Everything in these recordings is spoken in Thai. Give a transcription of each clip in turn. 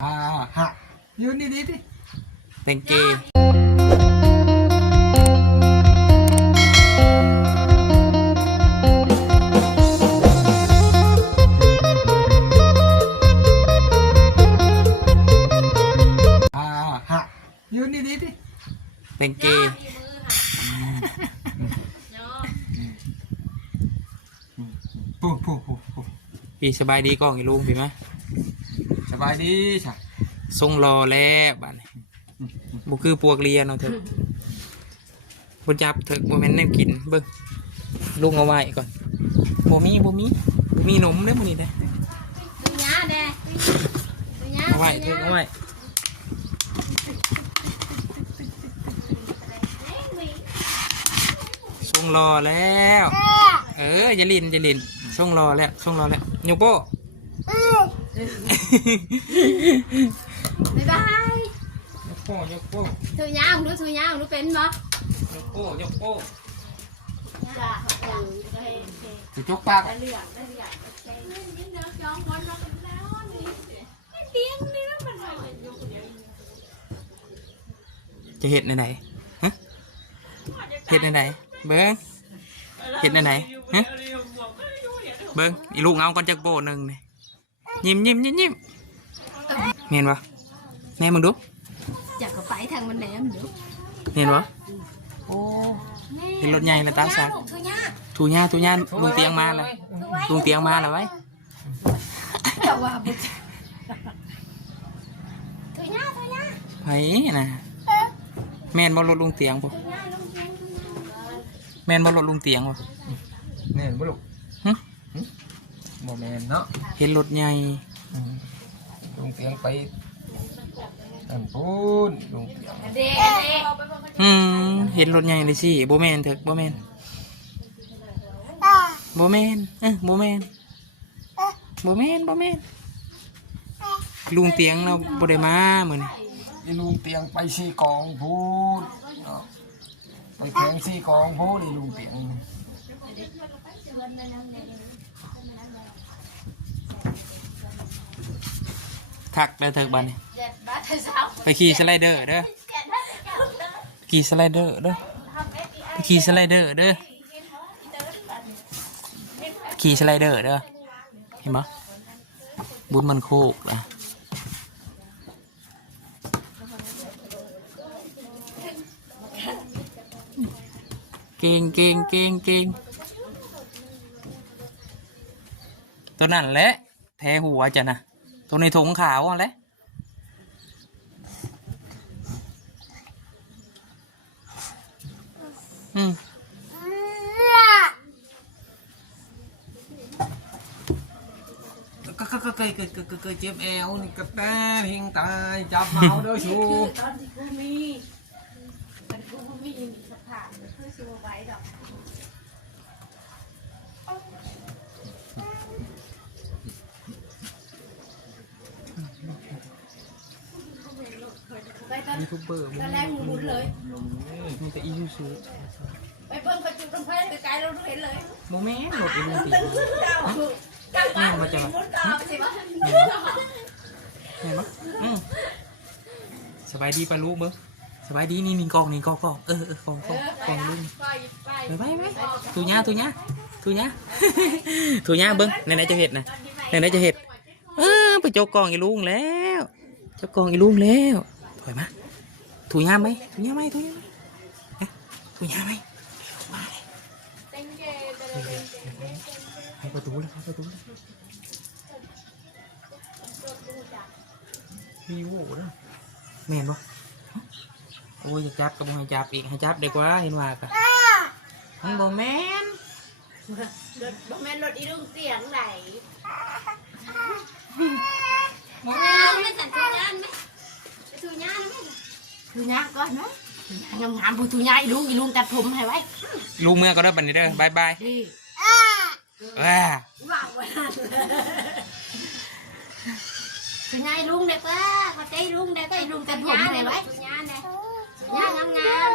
ฮะยืนดีดิเป็นเกย์ฮะยืนดีดิเป็นเกย์ปูพี่สบายดีกล้องอีลุงพี่ไหมสบายดีใช่ ทรงรอแล้วบ้านนี้บุคือปวกเรียนเอาเถอะบนจับเถอะโมเมนต์แนวกินเบิ้งลุงเอาไว้ก่อนโบมีหนมเด้อมันนี่เด้อเอาไว้เถอะเอาไว้ทรงรอแล้วอย่าลินทรงรอแล้วโยโป้บ๊ายบาย ยกโป้ ถือยาวรู้เป็นบ่ยกโป้ จ้ะ จะจกปาก ได้เรื่องนี่เนื้อจ้องวันมาเป็นแล้วนี่ไม่เลี้ยงนี่แล้วมันอยู่คนเดียว จะเห็ดในไหนฮะเห็ดในไหนเบิ้งเห็ดในไหนฮะเบิ้งอีลูกเอาก่อนจากโป้หนึ่งนี่ยิ้มเห็นปะแม่มึงดู อยากก็ไปทางมันแหนมเดี๋ยว เห็นปะโอ้เห็นรถใหญ่แล้วตาสักทูญ่าลุงเตียงมาแล้วไว้ แต่ว่าบุตรถือยา ไผ่นะแม่นบอลรถลุงเตียงปะแม่นบอลรถลุงเตียงปะ เนี่ยบุลุกโมเมนเนาะ เห็นรถใหญ่ ลุงเตียงไปอันพูนลุงเตียง เด็ก เห็นรถใหญ่เลยสิโบแมนเถอะโบแมนลุงเตียงเราบ่ได้มาเหมือน อีลุงเตียงไปซี่กองพูนไปแข่งซี่กองพูนอีลุงเตียง คักได้เถอะบ้านนี่ เด็กบ้าเธอสาว ไปขี่สไลเดอร์เด้อขี่สไลเดอร์เด้อขี่สไลเดอร์เด้อเห็นปะบุญมันโคกนะเก่งตัวนั่นแหละแท้หัวจ้ะนะตัวในถุงขาวอะไรก็เจ็บแอวนี่กระแตเฮงตายจับเมาเด้อชู ตอนที่กูมีสถานเพื่อชูไว้ดอกไปตอน ยูทูบเบอร์ แรกมึงบุญเลย มันจะอียูซู ไปเบิ่งกระจุกกระเพาะไกลๆเราเห็นเลย โมเมนต์หลดอีลุงตี นี่มันจะมาสิวะ เห็นปะสบายดีปะลูกเบิ้งสบายดีนี่กองกองกองลุงไปทูญ่าเบิ้งไหนจะเห็ดนะไหนจะเห็ดไปเจ้ากองอีลุงแล้วถอยมาทูญ่าไหมให้ประตูเลยมีโว้ด้วยแม่นปะโอ้ยจะจับกับมึงให้จับอีกให้จับดีกว่าเห็นว่ากันมันบ่แม่น รถอีลุงเสียงไหนไม่สั่นทุญานไหมทุญานไหมทุญานก่อนนะงามๆผู้ทุญานอีลุงตัดผมให้ไว้ ลูกเมื่อก็ได้บันนี้เด้อบาย ดี ว้า ว้าวทุญานลุงเด็กว่าพอใจลุงเด็กก็ลุงตัดผมให้ไว้ทุญานงาม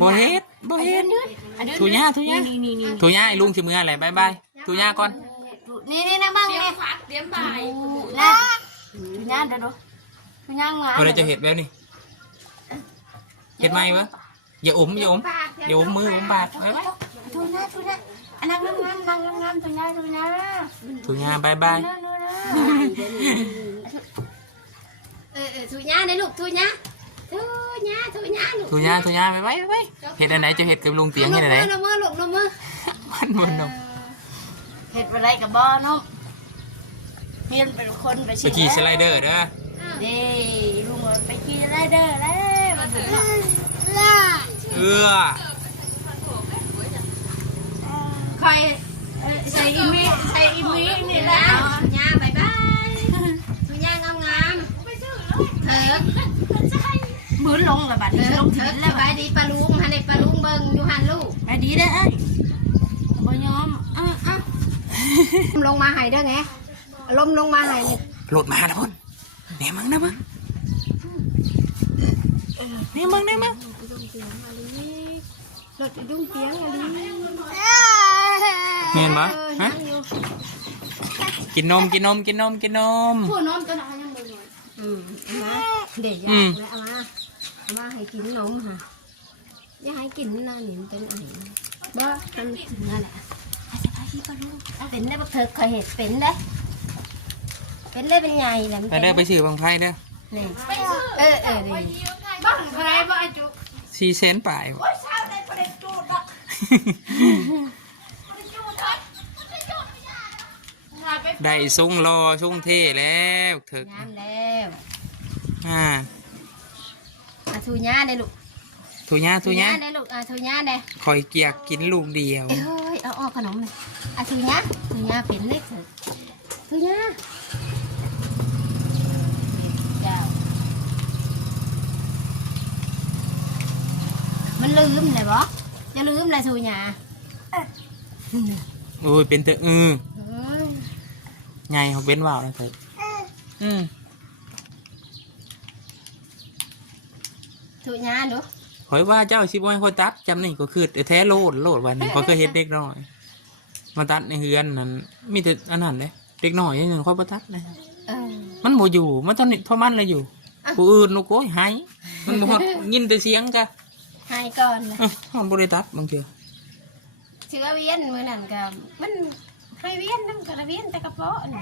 บ่เฮ็ดทูญ่าไอ้ลุงสิเมื่ออะไรบายทูญ่าก่อน นี่นะบ้างเนี่ยเตรียมบ่าย ย่าเด้อดูทุย่างงาม เอาได้จะเห็ดแบบนี้เห็ดไหมวะอย่าอมอย่าอมอย่าอมมืออมปากไปไป ทุย่าอันนั้นงามทุย่า ถุงยาบายบาย ทุย่าในลูกทุย่าลูก ถุงยาไปไปไปเห็ดอันไหนจะเห็ดกับลุงเตียงเห็ดอันไหน ลงมือลูกลงมือ มันบนนม เห็ดอะไรกับบ่อน้องเมียนเป็นคนไป ไปขี่สไลเดอร์เด้อ เด้ลุงไปขี่สไลเดอร์แล้วมาถึงแล้ว เอื้อ คอยใส่อีมีนี่แหละย่าบายบายทุย่างามเถิกมือลงแล้วบัดนี้ลงถึงแล้วบายดีปลาลุงหันในปลาลุงเบิ่งอยู่หันลูกบายดีเด้อบ่ยอมลงมาให้เด้อไงลมลงมาให้นี่ โหลดมาแล้วพ่นเนี่ยมึงนะมึงเนี่ยมึงเนี่ยมึง รถดุ้งเตียงอะไร เห็นปะฮะกินนม ผู้น้องก็น้อยยังบ่หน่อยนะเดี๋ยวยาแล้วเอามาให้กินนมค่ะอย่าให้กินนะนี่มันเป็นอะไรบ่มันกินนั่นแหละสบายดีป่ะลูกเป็นได้บ่เธอเคยเห็นเป็นได้เป็นได้เป็นไงล่ะ ไปเด้อไปซื้อบางไพ่เด้อ นี่ดีบ้างใครบ่อาจุ 4 เซนต์ป่ายได้ทรงรอทรงเท่แล้วเถิก งามแล้ว ทุย่าได้ลูก ถุงยา ได้ลูกทุย่าได้ คอยเกียกกินลูกเดียว เอ้ยเอาออกขนมเลยทุย่าเป็นเล็กเถอะทุย่าเจ้ามันลืมเลยบ่จะลืมเลยทุย่า โอ้ยเป็นแต่ไงเขาเป็นว่าวนะเถิกทุย่าดู หอยว่าเจ้าชิบอยคอยตัดจำนี่ก็คือแท้โลดวันนี้เขาเคยเห็นเด็กน้อยมาตัดในเฮือนนั้นมีแต่อันนั้นเลยเด็กน้อยอย่างหนึ่งเขาไปตัดเลยมันโมอยู่มันตอนนี้พอมันเลยอยู่ผู้อื่นลูกโอ้ยหายมันบ่ยินแต่เสียงกะ ให้ก่อนนะ มันบริตัดบางที เชื้อเวียนมือนั่นก็มันให้เวียนนั่นก็เวียนแต่กระเพาะนี่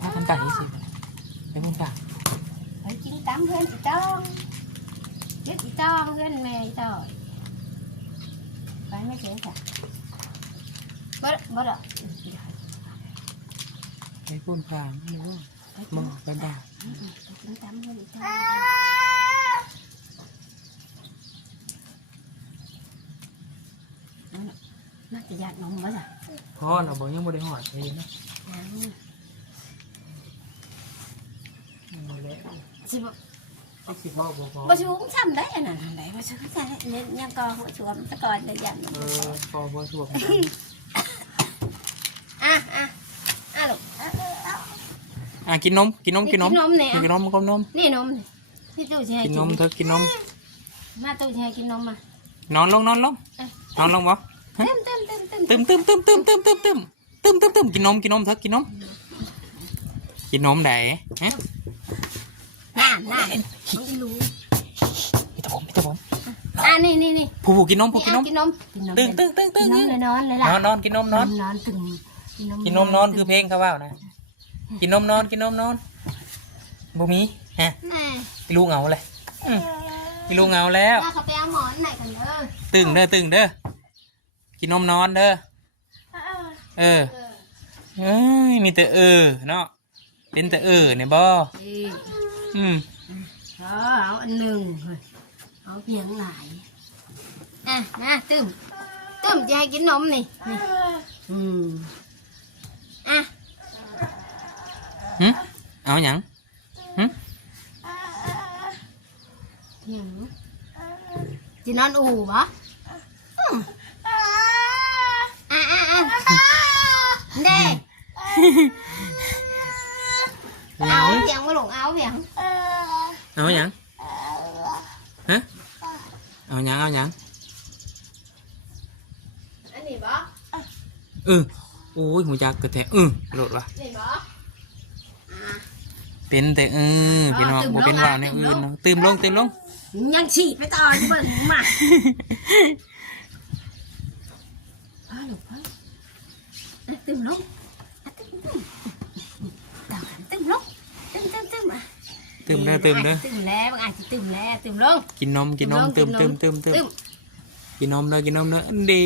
ถ้ากันไก่สิไปมันไก่ ไปกินตามเพื่อนอีต้องเพื่อนอีต้องเพื่อนแม่อีต้องไปไม่เจ๋งจ้ะบ่ดอก ไปพูนพางไม่รู้มองไปด่า ไปกินตามเพื่อนอีต้องน่าจะอยากนมบ่จ้ะ พ่อเราบอกยังบริหอดเลยนะ สิบ สิบบอกพอ บ่ชูงซ้ำได้อันนั้นได้บ่ชูงซ้ำเนี่ยยังก็หัวชวมตะกอนเลยยัน พอสวม ลูก กินนมนี่ กินนม นี่ตู้ใช่ กินนม เธอกินนม มาตู้ใช่กินนมมาน อนลงบ่ เต็ม ตึมกินนมเธอกินนมไหนฮะ น่าต้องอีรู้ พี่ตะผมนี่ผู้กินนมผู้กินนม กินนม ตึง นอนเลยล่ะ นอนกินนมนอน ตึง กินนมนอนคือเพลงเขาว่านะกินนมนอนบ่มีฮะ แม่ พี่ลูกเหงาเลยพี่ลูกเหงาแล้ว เขาไปเอาหมอนไหนกันเด้อ ตึงเด้อกินนมนอนเด้อเอ้ยมีแต่เนาะเป็นแต่เนี่ยบ่เอาอันหนึ่งเอาเพียงหลายนะตึมจะให้กินนมนี่เอาหยังจะนอนอู่ปะเด้เอาเพียงมาหลงเอาเพียง เอาหยังฮะเอาหยังอันนี้ปะ โอ้ยหูจักกระแทกโหลดวะ เห็นบ่ เป็นแต่พี่น้องบ่เป็นว่าในอื่นเนาะตื่มลง ยังฉีดไปต่อที่เบิ่งมาลูกตึมลงตึมลงตึมอ่ะ ตื่มเด้อ ตึมแล้วบางอาจจะตึมแล้วตึมลง กินนมตื่มกินนมเด้อดี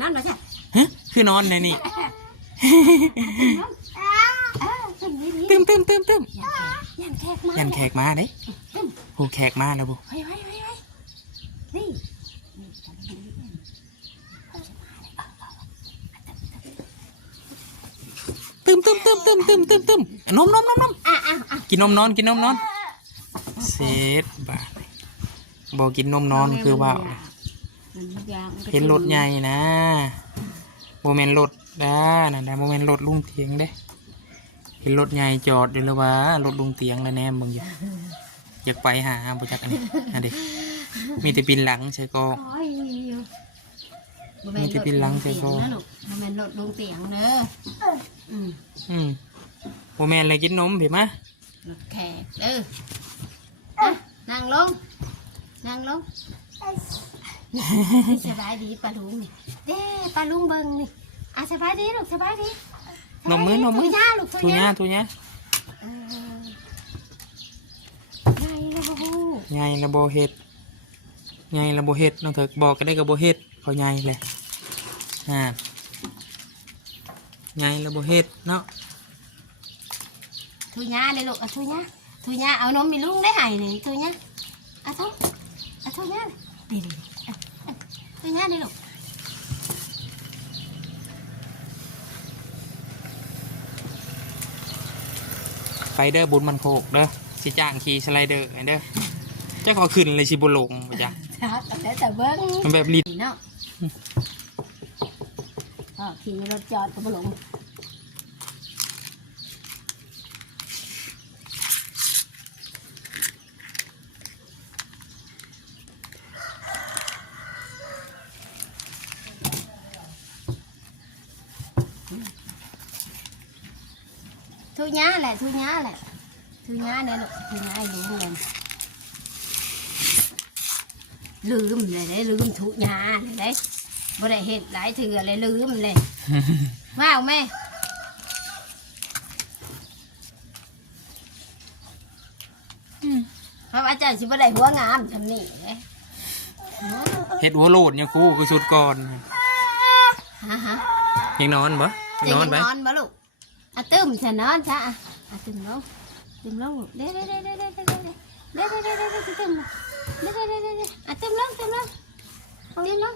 นั่นเหรอจ๊ะ ฮะคือนอนในนี่ตื่มยันแขกมาเด้ผู้แขกมาแล้วบุ ไว้นี่ ตื่มนมกินนมนอนเสร็จบ่าบอกกินนมนอนคือว่าเห็นรถใหญ่นะโมเมนรถนะโมเมนรถลุงเตียงเด้เห็นรถใหญ่จอดอยู่แล้วว่ารถลุงเตียงแล้วแน่มึงอยากไปหาบุจักอันนี้เด็กมีแต่ปีนหลังใช่ก็มีแต่ปีนหลังใช่ก็โมเมนรถลงเตียงเด้อโมเมนอะไรกินนมเห็นไหมรถแขกเด้อนั่งลงสบายดีปลาลุงนี่เด้ปลาลุงเบิ่งนี่สบายดีลูกสบายดีนมมือลูกทุญ่าไงระโบเห็ดน้องเถิกบอกก็ได้กับโบเห็ดเขาไงเลยไงระโบเห็ดเนาะทุญ่าเลยลูกทุญ่าเอานมมีลุงได้หายนี่ทุญ่าทุญ่าดีทุญ่าเลยลูกไปเด้อบุญมันโคกเด้อสิจ้างขี่สไลเดอร์เด้อเจ้าขอขึ้นเลยสิบุลงไปจ้ะแต่เบิ้งมันแบบลิ้นเนาะขี่รถจอดกับบุลงทุญ่าแหละเนี่ยลูกทุญ่าไอ้ลุงเลยลืมเลยได้ลืมทุญ่าเลยได้บ่ได้เห็ดหลายเถื่อเลยลืมเลยว้าวแม่เพราะว่าเจ้าสิบ่ได้หัวงามทำนี่เลยเห็ดหัวโลดเนี่ยกูคือสุดก่อนยังนอนบ่นอนบ่ลูกตึมฉันนอนซะตึมลงเด้ตึมลงเด้ตึมลงเอาลิ้นลง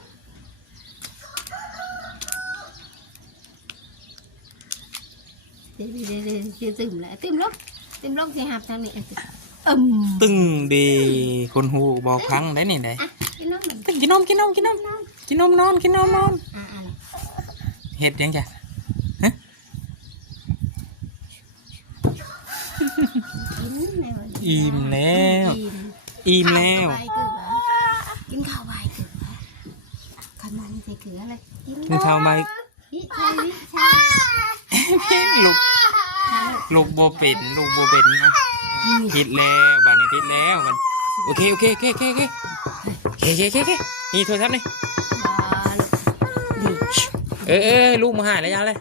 เด้ตึมเลยตึมลงสิหับทางนี้ตึงดีคนหูบอกครั้งได้นี่ได้กินนมนอนเห็ดยังไงอิ่มแล้วกินข้าวใบเกลือขนมใส่เกลืออะไรกินข้าวใบลูกโบเป็นนะผิดแล้วบ้านนี้ผิดแล้วมันโอเคนี่โทรศัพท์นี่ลูกมาหาอะไรยังเลย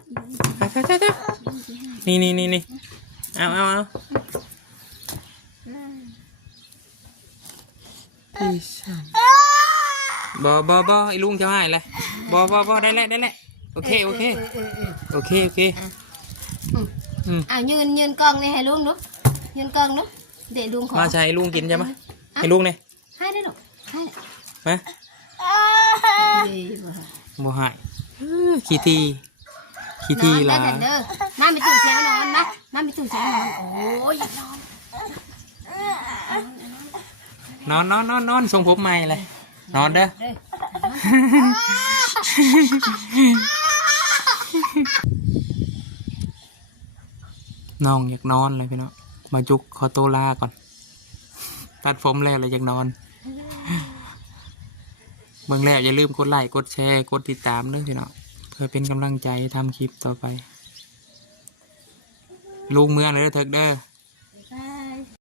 นี่เอาบอไอ้ลุงจะให้เลยบอได้แล้วโอเคยืนกล้องนี่ให้ลุงเนาะยืนกล้องเนาะเดี๋ยวลุงขอมาใช่ลุงกินใช่ไหมให้ลุงเนี่ยให้ได้หรอให้มาบ่ให้ขี้ทีละน้ำไปตื่นเช้านอนนะน้ำไปตื่นเช้านอนโอ้ยนอนทรงผมใหม่เลยนอนเด้อน้องอยากนอนเลยพี่น้องมาจุกขอตัวลาก่อนตัดผมแล้วเลยอยากนอนเบิ่งแล้วอย่าลืมกดไลค์กดแชร์กดติดตามด้วยพี่น้อง เพื่อเป็นกำลังใจทำคลิปต่อไปลูกเมืองเลยเด้อเถิกเด้อ